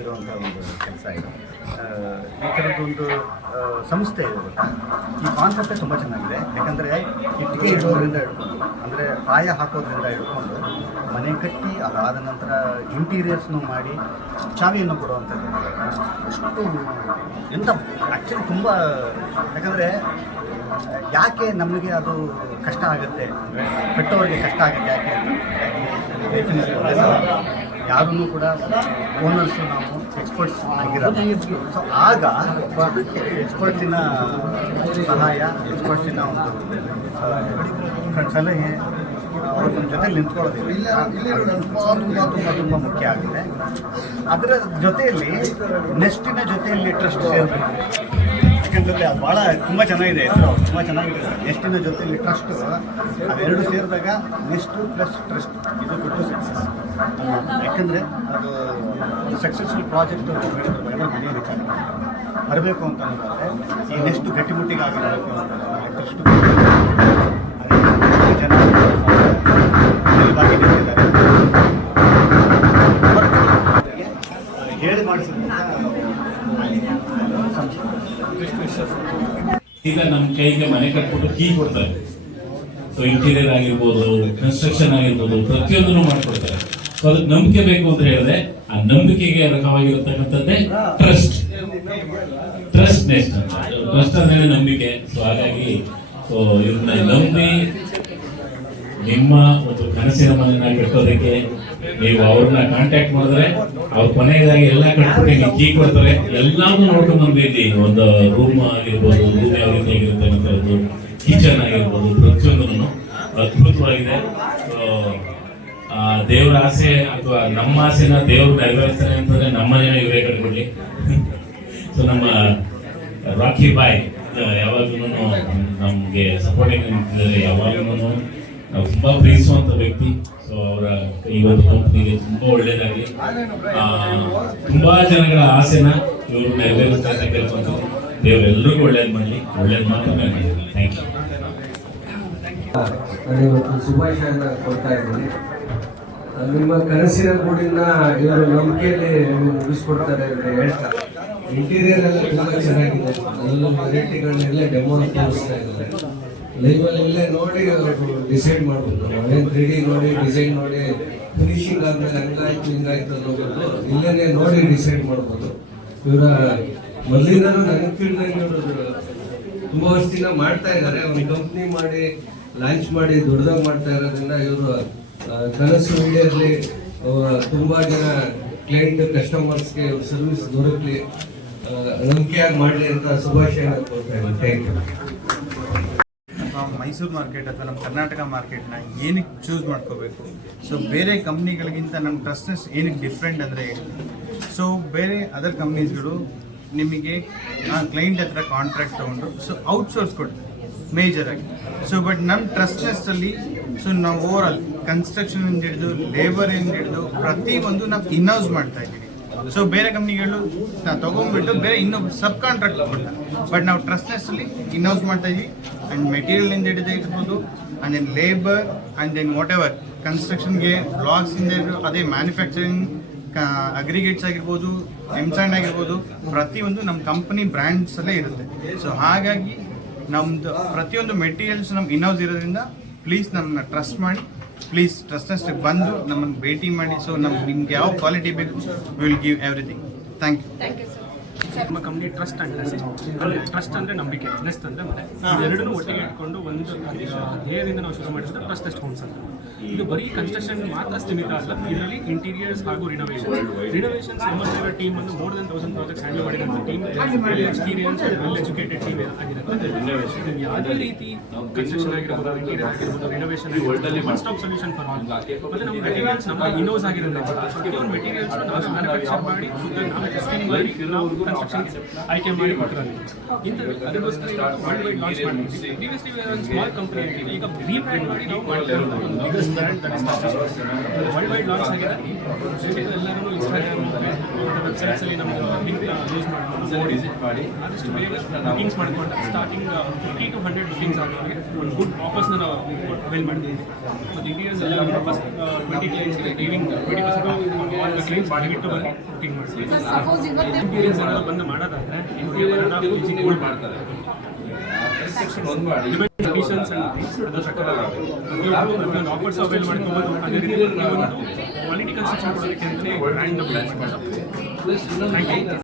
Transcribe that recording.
ಇರುವಂಥ ಒಂದು ಕೆಲಸ ಇದು. ಈ ಥರದ್ದೊಂದು ಸಂಸ್ಥೆ ಇದೆ ಗೊತ್ತಾ. ಈ ಕಾನ್ಸೆಪ್ಟೇ ತುಂಬ ಚೆನ್ನಾಗಿದೆ. ಯಾಕಂದರೆ ಇಟ್ಟಿಗೆ ಇಡೋದ್ರಿಂದ ಹಿಡ್ಕೊಂಡು, ಅಂದರೆ ಪಾಯ ಹಾಕೋದ್ರಿಂದ ಹಿಡ್ಕೊಂಡು ಮನೆ ಕಟ್ಟಿ ಅದಾದ ನಂತರ ಇಂಟೀರಿಯರ್ಸ್ನು ಮಾಡಿ ಚಾವಿಯನ್ನು ಕೊಡುವಂಥದ್ದು ಅಷ್ಟು ಎಂಥ ಆ್ಯಕ್ಚುಲಿ ತುಂಬ. ಯಾಕಂದರೆ ಯಾಕೆ ನಮಗೆ ಅದು ಕಷ್ಟ ಆಗುತ್ತೆ ಅಂದರೆ ಕಟ್ಟೋರಿಗೆ ಕಷ್ಟ ಆಗುತ್ತೆ ಯಾಕೆ ಅಂತ ಡೆಫಿನೆಟ್ಲಿ ಒಂದೇ ಸಲ ಯಾರೂ ಕೂಡ ಓನರ್ಸು ನಾವು ಎಕ್ಸ್ಪರ್ಟ್ಸ್ ಆಗಿರೋದು. ಸೊ ಆಗ ಎಕ್ಸ್ಪರ್ಟ್ಸಿನ ಸಹಾಯ, ಎಕ್ಸ್ಪರ್ಟ್ಸಿನ ಒಂದು ಸಲಹೆ, ಅವ್ರ ಜೊತೆಲಿ ನಿಂತ್ಕೊಳ್ಳೋದಿಲ್ಲ ತುಂಬ ಮುಖ್ಯ ಆಗಿದೆ. ಅದರ ಜೊತೆಯಲ್ಲಿ ನೆಸ್ಟಿನ ಜೊತೆಯಲ್ಲಿ ಟ್ರಸ್ಟ್ ಸೇರಬೇಕು. ಯಾಕಂದರೆ ಅದು ಭಾಳ ತುಂಬ ಚೆನ್ನಾಗಿದೆ ಹೆಸರು, ತುಂಬ ಚೆನ್ನಾಗಿದೆ. ನೆಸ್ಟಿನ ಜೊತೆಯಲ್ಲಿ ಟ್ರಸ್ಟು ಅವೆರಡು ಸೇರಿದಾಗ ನೆಸ್ಟು ಪ್ಲಸ್ ಟ್ರಸ್ಟ್ ಇದು ಕೊಟ್ಟು ಸಕ್ಸಸ್. ಯಾಕಂದರೆ ಅದು ಸಕ್ಸಸ್ಫುಲ್ ಪ್ರಾಜೆಕ್ಟು ಮನೆ ವಿಚಾರ ಬರಬೇಕು ಅಂತ ಅನ್ನೋದಾದರೆ ಈ ನೆಕ್ಸ್ಟ್ ಗಟ್ಟಿಮುಟ್ಟಿಗೆ ಆಗಿರಬೇಕು ಅಂತ ಟ್ರಸ್ಟು ಜನ ಹೇಳಿ ಮಾಡಿಸಿದಂಥ ಈಗ ನಮ್ಮ ಕೈಗೆ ಮನೆ ಕಟ್ಬಿಟ್ಟು ಕೀ ಕೊಡ್ತಾರೆ. ಸೊ ಇಂಟೀರಿಯರ್ ಆಗಿರ್ಬೋದು, ಕನ್ಸ್ಟ್ರಕ್ಷನ್ ಆಗಿರ್ಬೋದು, ಪ್ರತಿಯೊಂದನ್ನು ಮಾಡ್ಕೊಡ್ತಾರೆ. ಸೊ ಅದಕ್ಕೆ ನಂಬಿಕೆ ಬೇಕು ಅಂತ ಹೇಳಿದ್ರೆ ಆ ನಂಬಿಕೆಗೆ ಅರ್ಹವಾಗಿರತಕ್ಕಂಥದ್ದೇ ಟ್ರಸ್ಟ್. ಟ್ರಸ್ಟ್ ನೆಕ್ಸ್ಟ್ ಅಂತ ಟ್ರಸ್ಟ್ ಅಂದ್ರೆ ನಂಬಿಕೆ. ಸೊ ಹಾಗಾಗಿ ಸೊ ಇದನ್ನ ನಂಬಿ ನಿಮ್ಮ ಒಂದು ಕನಸಿನ ಮನೆಯನ್ನ ಕಟ್ಟೋದಕ್ಕೆ ನೀವು ಅವ್ರನ್ನ ಕಾಂಟ್ಯಾಕ್ಟ್ ಮಾಡಿದ್ರೆ ಅವ್ರ ಕೊನೆಯದಾಗಿ ಎಲ್ಲ ಕಟ್ಬಿಟ್ಟು ನೀವು ಕೀ ಕೊಡ್ತಾರೆ. ಎಲ್ಲಾನು ನೋಡ್ಕೊಂಡು ಬಂದಿದ್ದಿ. ಒಂದು ರೂಮ್ ಆಗಿರ್ಬೋದು, ರೂಮ್ ಯಾವ ರೀತಿ ಆಗಿರುತ್ತೆ ಅನ್ನೋದು, ಕಿಚನ್ ಆಗಿರ್ಬೋದು, ಪ್ರತಿಯೊಂದನ್ನು ಅದ್ಭುತವಾಗಿದೆ. ದೇವರ ಆಸೆ ಅಥವಾ ನಮ್ಮ ಆಸೆನ ದೇವ್ರು ನೆರವೇರಿಸ್ತಾನೆ ಅಂತಂದ್ರೆ ನಮ್ಮನೇನ ಇವರೇ ಕಟ್ಬಿಡ್ಲಿ. ಸೊ ನಮ್ಮ ರಾಕಿ ಬಾಯ್ ಯಾವಾಗ್ಲೂ ನಮ್ಗೆ ಸಪೋರ್ಟಿಂಗ್ ನಿಂತಿದ್ದಾರೆ. ಯಾವಾಗ್ಲೂ ನಾವು ತುಂಬಾ ಪ್ರೀತಿಸುವಂತ ವ್ಯಕ್ತಿ. ಸೊ ಅವರ ಈ ಒಂದು ಕಂಪನಿಗೆ ತುಂಬಾ ಒಳ್ಳೇದಾಗಲಿ. ತುಂಬಾ ಜನಗಳ ಆಸೆನ ಇವರು ನೆರವೇರಿಸ್ತಾ ಇರ್ತಕ್ಕಂಥದ್ದು. ದೇವರೆಲ್ಲರಿಗೂ ಒಳ್ಳೇದು ಮಾಡಲಿ, ಒಳ್ಳೇದು ಮಾತ್ರ ಮಾಡಲಿ. Thank you. ನಾನು ಇವತ್ತು ಶುಭಾಶಯನ ಕೊಡ್ತಾ ಇದ್ದೀನಿ. ನಿಮ್ಮ ಕನಸಿನ ಗೂಡಿನ ಇವರು ನಂಬಿಕೆಯಲ್ಲಿ ಮುಗಿಸ್ಕೊಡ್ತಾರೆ ಅಂತ ಹೇಳ್ತಾ, ಇಂಟೀರಿಯರ್ ಎಲ್ಲ ತುಂಬಾ ಚೆನ್ನಾಗಿದೆ. ಎಲ್ಲ ವೆರೈಟಿಗಳನ್ನೆಲ್ಲ ಡೆಮೋ ತೋರಿಸ್ತಾ ಇದ್ದಾರೆ. ಲೈವಲ್ಲಿ ಇಲ್ಲೇ ನೋಡಿ ಡಿಸೈಡ್ ಮಾಡ್ಬೋದು. ಅವೇನು 3D ನೋಡಿ, ಡಿಸೈನ್ ನೋಡಿ, ಫಿನಿಶಿಂಗ್ ಆದ್ಮೇಲೆ ಹಂಗಾಯ್ತು ಹಿಂಗಾಯ್ತು ಅನ್ನೋದು ಇಲ್ಲೇ ನೋಡಿ ಡಿಸೈಡ್ ಮಾಡ್ಬೋದು. ಇವರ ಮೊದಲಿಂದನೂ ನನಗೆ ತಿಳಿದಂಗೆ ಇವರು ತುಂಬ ವರ್ಷದಿಂದ ಮಾಡ್ತಾ ಇದ್ದಾರೆ. ಒಂದು ಕಂಪ್ನಿ ಮಾಡಿ ಲಾಂಚ್ ಮಾಡಿ ದೊಡ್ಡದಾಗಿ ಮಾಡ್ತಾ ಇರೋದ್ರಿಂದ ಇವರು ಕನಸು ಈಡೇರಲಿ, ತುಂಬ ಜನ ಕ್ಲೈಂಟ್ ಕಸ್ಟಮರ್ಸ್ಗೆ ಇವ್ರ ಸರ್ವಿಸ್ ದೊರಕಲಿ, ನಂಬಿಕೆಯಾಗಿ ಮಾಡಲಿ ಅಂತ ಶುಭಾಶಯ ಕೊಡ್ತಾ ಇದ್ದೀನಿ. Thank you. ಮೈಸೂರು ಮಾರ್ಕೆಟ್ ಅಥವಾ ನಮ್ಮ ಕರ್ನಾಟಕ ಮಾರ್ಕೆಟ್ನ ಏನಕ್ಕೆ ಚೂಸ್ ಮಾಡ್ಕೋಬೇಕು? ಸೊ ಬೇರೆ ಕಂಪ್ನಿಗಳಿಗಿಂತ ನಮ್ಮ ಟ್ರಸ್ಟ್ನೆಸ್ ಏನಕ್ಕೆ ಡಿಫ್ರೆಂಟ್ ಅಂದರೆ, ಸೊ ಬೇರೆ ಅದರ್ ಕಂಪ್ನೀಸ್ಗಳು ನಿಮಗೆ ಕ್ಲೈಂಟ್ ಹತ್ರ ಕಾಂಟ್ರಾಕ್ಟ್ ತೊಗೊಂಡು ಸೊ ಔಟ್ಸೋರ್ಸ್ ಕೊಡ್ತಾರೆ ಮೇಜರಾಗಿ. ಸೊ ಬಟ್ ನಮ್ಮ ಟ್ರಸ್ಟ್ನೆಸ್ಸಲ್ಲಿ ಸೊ ನಾವು ಓವರ್ ಆಲ್ ಕನ್ಸ್ಟ್ರಕ್ಷನಿಂದ ಹಿಡಿದು ಲೇಬರಿಂದ ಹಿಡಿದು ಪ್ರತಿಯೊಂದು ನಾವು ಇನ್ಹೌಸ್ ಮಾಡ್ತಾ ಇದ್ದೀವಿ. ಸೊ ಬೇರೆ ಕಂಪ್ನಿಗಳು ನಾವು ತೊಗೊಂಡ್ಬಿಟ್ಟು ಬೇರೆ ಇನ್ನೊಬ್ಬ ಸಬ್ ಕಾಂಟ್ರಾಕ್ಟ್ ಕೊಡ್ತಾರೆ. ಬಟ್ ನಾವು ಟ್ರಸ್ಟ್ನೆಸ್ಸಲ್ಲಿ ಇನ್ಹೌಸ್ ಮಾಡ್ತಾ ಇದ್ದೀವಿ. ಆ್ಯಂಡ್ ಮೆಟೀರಿಯಲಿಂದ ಹಿಡಿದು ಇರ್ಬೋದು, and then labour, and then whatever ಕನ್ಸ್ಟ್ರಕ್ಷನ್ಗೆ ಬ್ಲಾಕ್ಸಿಂದ ಹಿಡಿದು ಅದೇ ಮ್ಯಾನುಫ್ಯಾಕ್ಚರಿಂಗ್, ಅಗ್ರಿಗೇಟ್ಸ್ ಆಗಿರ್ಬೋದು, ಎಂಸಾಂಡ್ ಆಗಿರ್ಬೋದು, ಪ್ರತಿಯೊಂದು ನಮ್ಮ ಕಂಪನಿ ಬ್ರ್ಯಾಂಡ್ಸಲ್ಲೇ ಇರುತ್ತೆ. ಸೊ ಹಾಗಾಗಿ ನಮ್ಮದು ಪ್ರತಿಯೊಂದು ಮೆಟೀರಿಯಲ್ಸ್ ನಮ್ಮ ಇನ್ಹೌಸ್ ಇರೋದ್ರಿಂದ ಪ್ಲೀಸ್ ನಮ್ಮನ್ನ ಟ್ರಸ್ಟ್ ಮಾಡಿ, ಪ್ಲೀಸ್ ಟ್ರಸ್ಟ್ನೆಸ್ಗೆ ಬಂದು ನಮ್ಮನ್ನು ಭೇಟಿ ಮಾಡಿ. ಸೊ ನಿಮ್ಗೆ ಯಾವ ಕ್ವಾಲಿಟಿ ಬೇಕು will give everything. Thank you. ನಮ್ಮ company Trust and Nest. Trust ಅಂದರೆ ನಂಬಿಕೆ, ನೆಸ್ಟ್ ಅಂದರೆ ಮನೆ. ಎರಡನ್ನೂ ಒಟ್ಟಿಗೆ ಇಟ್ಕೊಂಡು ಒಂದು ಧ್ಯೇಯದಿಂದ ನಾವು ಶುರು ಮಾಡಿದ್ರೆ ಟ್ರಸ್ಟ್ ನೆಸ್ಟ್ ಹೋಮ್ಸ್ ಅಂತ. ಇದು ಬರೀ ಕನ್ಸ್ಟ್ರಕ್ಷನ್ ಮಾತ್ರ ಸೀಮಿತ ಅಲ್ಲ. ಇದರಲ್ಲಿ ಇಂಟೀರಿಯರ್ಸ್ ಹಾಗೂ ರಿನೋವೇಷನ್ಸ್ ನಮ್ಮಲ್ಲಿರೋ ಟೀಮ್ ಅನ್ನು ಮೋರ್ ದೆನ್ 1000 ಪ್ರಾಜೆಕ್ಟ್ಸ್ ಹ್ಯಾಂಡಲ್ ಮಾಡಿದಂಥ team, well experience, well educated team ಆಗಿರುತ್ತೆ. ಇದು ಯಾವುದೇ ರೀತಿ ಕನ್ಸ್ಟ್ರಕ್ಷನ್ ಆಗಿರ್ಬೋದು, ಇಂಟೀರಿಯರ್ ಆಗಿರ್ಬೋದು, ರಿನೋವೇಷನ್ ಆಗಿರ್ಬೋದು, one stop solution for all. ಮತ್ತು ನಮ್ಮ ಮೆಟೀರಿಯಲ್ಸ್ ನಮ್ಮ ಇನೋಸ್ ಆಗಿರುತ್ತೆ. ಪ್ರತಿಯೊಂದು ಮೆಟೀರಿಯಲ್ಸ್ ನಾವು ಮ್ಯಾನುಫ್ಯಾಕ್ಚರ್ ಮಾಡಿ, ನಾವು ಟೆಸ್ಟಿಂಗ್ ಮಾಡಿ, ನಾವು ಕನ್ಸ್ಟ್ರಕ್ಷನ್ ಆಯ್ಕೆ ಮಾಡಿ ಕೊಟ್ಟಿರೋದು. ಅದಕ್ಕೋಸ್ಕರ ವರ್ಲ್ಡ್ ವೈಡ್ ಲಾಂಚ್ ಮಾಡಿದ್ವಿ. ಪ್ರೀವಿಯಸ್ಲಿ ಒಂದು ಸ್ಮಾಲ್ ಕಂಪನಿ ಆಗಿದೆ, ಈಗ ರೀಬ್ರ್ಯಾಂಡ್ ಮಾಡಿ ನಾವು ಮಾಡ್ತಾ ಇರೋದು ಒಂದು biggest brand that is world wide launch ಆಗಿದೆ. ಎಲ್ಲರೂ ಇನ್ಸ್ಟಾಗ್ರಾಮ್, ವೆಬ್ಸೈಟ್ಸಲ್ಲಿ ನಮ್ಮದು ಲಿಂಕ್ ಯೂಸ್ ಮಾಡ್ಕೊಂಡು ಆದಷ್ಟು ಬೇಗ ಬುಕಿಂಗ್ಸ್ ಮಾಡ್ಕೊಂಡು ಸ್ಟಾರ್ಟಿಂಗ್ 50 to 100 ಬುಕಿಂಗ್ಸ್ ಆಗೋರಿಗೆ ಒಂದು ಗುಡ್ ಆಫರ್ಸ್ನ ನಾವು ಅವೈಲ್ ಮಾಡ್ತೀವಿ. ಮತ್ತು ಇಂಟೀರಿಯರ್ಸ್ ಎಲ್ಲ first 20 ಕ್ಲೈಂಟ್ಸ್ಗೆ ಗೈವಿಂಗ್ 20% of all the clients ದಯವಿಟ್ಟು ಬಂದು ಬುಕಿಂಗ್ ಮಾಡ್ತೀವಿ. ಇಂಟೀರಿಯರ್ಸ್ ಏನಾದ್ರು ಬಂದು ಮಾಡೋದಾದರೆ ಇಂಟೀರಿಯರ್ ಗೋಲ್ಡ್ ಮಾಡ್ತಾರೆ. ಕಂಡೀಷನ್ಸ್ ಅದ್ರ ಪ್ರಕಾರ ಪ್ರತಿಯೊಂದು ಆಫರ್ಸ್ ಅವೈಲ್ ಮಾಡ್ಕೋಬೋದು. ಅದೇ ರೀತಿ ಕ್ವಾಲಿಟಿ ಕನ್ಸ್ಟ್ರಕ್ಷನ್ ಕೊಡೋದಕ್ಕೆ ಅಂತಲೇ ಬ್ರ್ಯಾಂಡ್